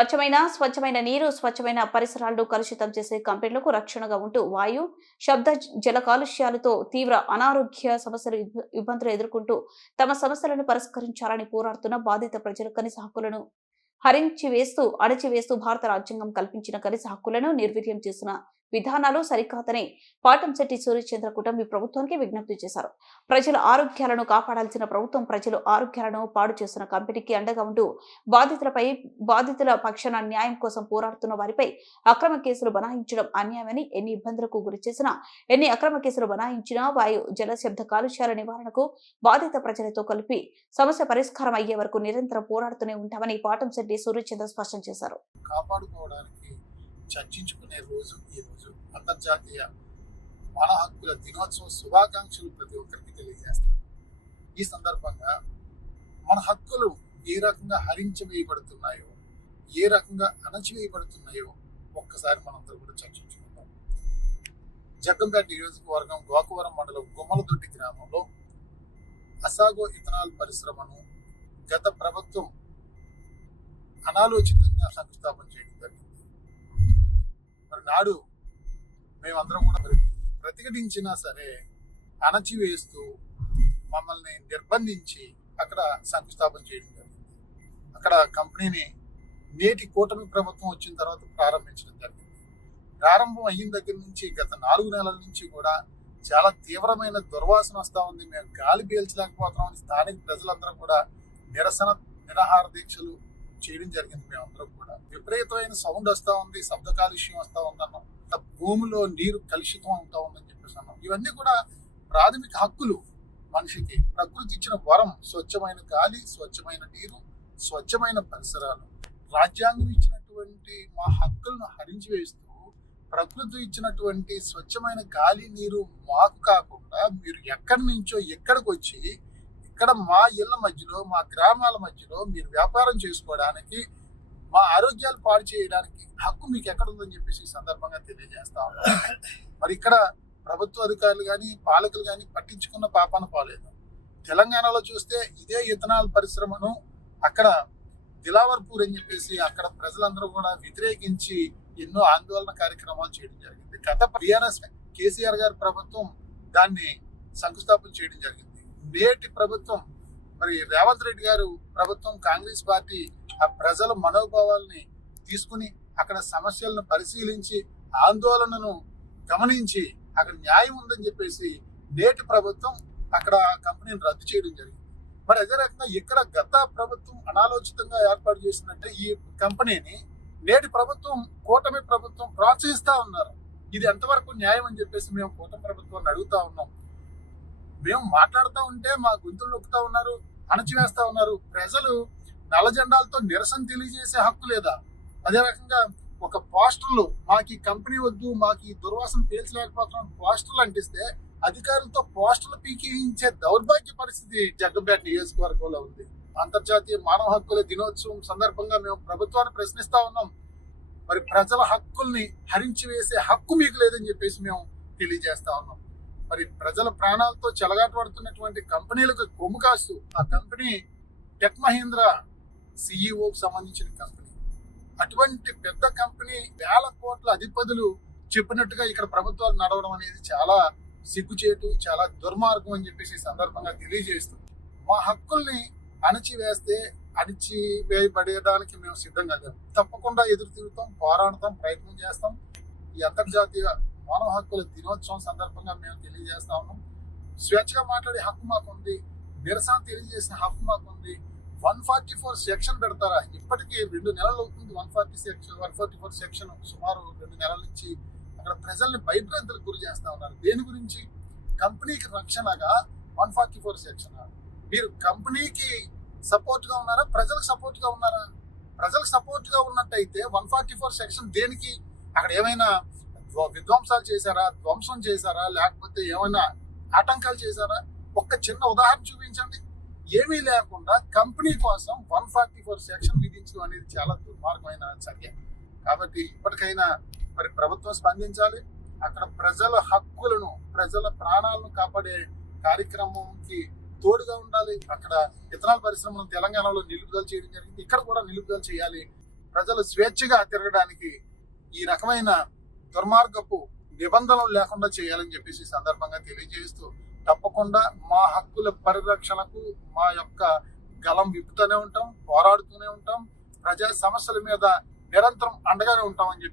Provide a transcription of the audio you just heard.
స్వచ్ఛమైన నీరు, స్వచ్ఛమైన పరిసరాలను కలుషితం చేసే కంపెనీలకు రక్షణగా ఉంటూ వాయు, శబ్ద, జల కాలుష్యాలతో తీవ్ర అనారోగ్య సమస్యలు ఇబ్బందులు ఎదుర్కొంటూ తమ సమస్యలను పరిష్కరించాలని పోరాడుతున్న బాధిత ప్రజల కనీస హక్కులను అణచివేస్తూ భారత రాజ్యాంగం కల్పించిన కనీస హక్కులను నిర్వీర్యం చేసిన విధానాలు సరికాదని పాటంశెట్టి సూర్యచంద్ర కుటుంబీ ప్రభుత్వానికి విజ్ఞప్తి చేశారు. ప్రజల ఆరోగ్యాలను కాపాడాల్సిన ప్రభుత్వం ప్రజల ఆరోగ్యాలను పాడు చేస్తున్న కంపెనీకి అండగా ఉంటూ బాధితుల పక్షాన న్యాయం కోసం పోరాడుతున్న వారిపై అక్రమ కేసులు బనాయించడం అన్యాయమని, ఎన్ని ఇబ్బందులకు గురి చేసినా, ఎన్ని అక్రమ కేసులు బనాయించినా వాయు, జల, శబ్ద కాలుష్యాల నివారణకు బాధిత ప్రజలతో కలిపి సమస్య పరిష్కారం అయ్యే వరకు నిరంతరం పోరాడుతూనే ఉంటామని పాటంశెట్టి సూర్యచంద్ర స్పష్టం చేశారు. చర్చించుకునే రోజు ఈ రోజు అంతర్జాతీయ మానవ హక్కుల దినోత్సవ శుభాకాంక్షలు ప్రతి ఒక్కరికి తెలియజేస్తాం. ఈ సందర్భంగా మన హక్కులు ఏ రకంగా హరించివేయబడుతున్నాయో, ఏ రకంగా అణచివేయబడుతున్నాయో ఒక్కసారి మనందరూ కూడా చర్చించుకుందాం. జగ్గంపేట నియోజకవర్గం గోకవరం మండలం గుమ్మలదొడ్డి గ్రామంలో అసాగో ఇథనాల్ పరిశ్రమను గత ప్రభుత్వం అనాలోచితంగా శంకుస్థాపన చేయడం జరిగింది. మరి నాడు మేమందరం కూడా ప్రతిఘటించినా సరే అణచివేస్తూ మమ్మల్ని నిర్బంధించి అక్కడ శంకుస్థాపన చేయడం జరిగింది. అక్కడ కంపెనీని నేటి కూటమి ప్రభుత్వం వచ్చిన తర్వాత ప్రారంభించడం జరిగింది. ప్రారంభం అయిన దగ్గర నుంచి గత 4 నెలల నుంచి కూడా చాలా తీవ్రమైన దుర్వాసన వస్తూ ఉంది. మేము గాలి పీల్చలేకపోతున్నామని స్థానిక ప్రజలందరూ కూడా నిరాహార దీక్షలు చేయడం జరిగింది. మేమందరం కూడా విపరీతమైన సౌండ్ వస్తూ ఉంది, శబ్ద కాలుష్యం వస్తూ ఉందన్నాం, భూమిలో నీరు కలుషితం అవుతా ఉందని చెప్పేసి అన్నాం. ఇవన్నీ కూడా ప్రాథమిక హక్కులు. మనిషికి ప్రకృతి ఇచ్చిన వరం స్వచ్ఛమైన గాలి, స్వచ్ఛమైన నీరు, స్వచ్ఛమైన పరిసరాలు. రాజ్యాంగం ఇచ్చినటువంటి మా హక్కులను హరించి ప్రకృతి ఇచ్చినటువంటి స్వచ్ఛమైన గాలి, నీరు మాకు కాకుండా మీరు ఎక్కడి నుంచో ఎక్కడికి వచ్చి ఇక్కడ మా ఇళ్ల మధ్యలో, మా గ్రామాల మధ్యలో మీరు వ్యాపారం చేసుకోవడానికి, మా ఆరోగ్యాలు పాడు చేయడానికి హక్కు మీకు ఎక్కడ ఉందని చెప్పేసి ఈ సందర్భంగా తెలియజేస్తా ఉన్నాం. మరి ఇక్కడ ప్రభుత్వ అధికారులు కానీ, పాలకులు కానీ పట్టించుకున్న పాపాన పోలేదు. తెలంగాణలో చూస్తే ఇదే ఇథనాల్ పరిశ్రమను అక్కడ దిలావర్పూర్ అని చెప్పేసి అక్కడ ప్రజలందరూ కూడా వ్యతిరేకించి ఎన్నో ఆందోళన కార్యక్రమాలు చేయడం జరిగింది. గత టీఆర్ఎస్ కేసీఆర్ గారి ప్రభుత్వం దాన్ని శంకుస్థాపన చేయడం జరిగింది. నేటి ప్రభుత్వం మరి రేవంత్ రెడ్డి గారు ప్రభుత్వం, కాంగ్రెస్ పార్టీ ఆ ప్రజల మనోభావాల్ని తీసుకుని అక్కడ సమస్యలను పరిశీలించి ఆందోళనను గమనించి అక్కడ న్యాయం ఉందని చెప్పేసి నేటి ప్రభుత్వం అక్కడ కంపెనీని రద్దు చేయడం జరిగింది. మరి అదే రకంగా ఇక్కడ గత ప్రభుత్వం అనాలోచితంగా ఏర్పాటు చేసినట్టే ఈ కంపెనీని నేటి ప్రభుత్వం, కూటమి ప్రభుత్వం ప్రోత్సహిస్తా ఉన్నారు. ఇది ఎంతవరకు న్యాయం అని చెప్పేసి మేము కూటమి ప్రభుత్వాన్ని అడుగుతా ఉన్నాం. మేము మాట్లాడుతూ ఉంటే మా గొంతులు నొక్కుతా ఉన్నారు, అణచివేస్తా ఉన్నారు. ప్రజలు నల్ల జెండాలతో నిరసన తెలియజేసే హక్కు లేదా? అదే రకంగా ఒక పోస్టర్లు, మాకు ఈ కంపెనీ వద్దు, మాకు ఈ దుర్వాసన పీల్చలేకపోతున్నాం పోస్టర్లు అంటిస్తే అధికారులతో పోస్టర్లు పీకించే దౌర్భాగ్య పరిస్థితి జగ్గంపేట నియోజకవర్గంలో ఉంది. అంతర్జాతీయ మానవ హక్కుల దినోత్సవం సందర్భంగా మేము ప్రభుత్వాన్ని ప్రశ్నిస్తా ఉన్నాం. మరి ప్రజల హక్కుల్ని హరించి వేసే హక్కు మీకు లేదని చెప్పేసి మేము తెలియజేస్తా ఉన్నాం. మరి ప్రజల ప్రాణాలతో చెలగాటపడుతున్నటువంటి కంపెనీలకు కొమ్ము కాస్తూ ఆ కంపెనీ టెక్ మహీంద్రా సిఇఓకి సంబంధించిన కంపెనీ, అటువంటి పెద్ద కంపెనీ వేల కోట్ల అధిపతులు చెప్పినట్టుగా ఇక్కడ ప్రభుత్వాలు నడవడం అనేది చాలా సిగ్గుచేటు, చాలా దుర్మార్గం అని చెప్పేసి ఈ సందర్భంగా తెలియజేస్తుంది. మా హక్కుల్ని అణచివేయబడేయడానికి మేము సిద్ధంగా లేము. తప్పకుండా ఎదురు తిరుగుతాం, పోరాడతాం, ప్రయత్నం చేస్తాం. ఈ అంతర్జాతీయ మానవ హక్కుల దినోత్సవం సందర్భంగా మేము తెలియజేస్తా ఉన్నాం. స్వేచ్ఛగా మాట్లాడే హక్కు మాకుంది, నిరసన తెలియజేసిన హక్కు మాకుంది. 144 సెక్షన్ పెడతారా? ఇప్పటికీ 2 నెలలు అవుతుంది. 144 సెక్షన్ సుమారు 2 నెలల నుంచి అక్కడ ప్రజల్ని భయభ్రాంతులకు గురి చేస్తా ఉన్నారు. దేని గురించి? కంపెనీకి రక్షణగా 144 సెక్షన్. మీరు కంపెనీకి సపోర్ట్ గా ఉన్నారా, ప్రజలకు సపోర్ట్ గా ఉన్నారా? ప్రజలకు సపోర్ట్ గా ఉన్నట్టయితే 144 సెక్షన్ దేనికి? అక్కడ ఏమైనా విధ్వంసాలు చేశారా, ధ్వంసం చేశారా, లేకపోతే ఏమైనా ఆటంకాలు చేశారా? ఒక్క చిన్న ఉదాహరణ చూపించండి. ఏమీ లేకుండా కంపెనీ కోసం 144 సెక్షన్ విధించడం అనేది చాలా దుర్మార్గమైన చర్య. కాబట్టి ఇప్పటికైనా మరి ప్రభుత్వం స్పందించాలి. అక్కడ ప్రజల హక్కులను, ప్రజల ప్రాణాలను కాపాడే కార్యక్రమంకి తోడుగా ఉండాలి. అక్కడ ఇథనాల్ పరిశ్రమను తెలంగాణలో నిలుపుదల చేయడం జరిగింది, ఇక్కడ కూడా నిలుపుదల చేయాలి. ప్రజలు స్వేచ్ఛగా తిరగడానికి ఈ రకమైన దుర్మార్గపు నిబంధనలు లేకుండా చేయాలని చెప్పేసి ఈ సందర్భంగా తెలియజేస్తూ తప్పకుండా మా హక్కుల పరిరక్షణకు మా యొక్క గలం విప్పుతూనే ఉంటాం, పోరాడుతూనే ఉంటాం, ప్రజా సమస్యల మీద నిరంతరం అండగానే ఉంటామని చెప్పి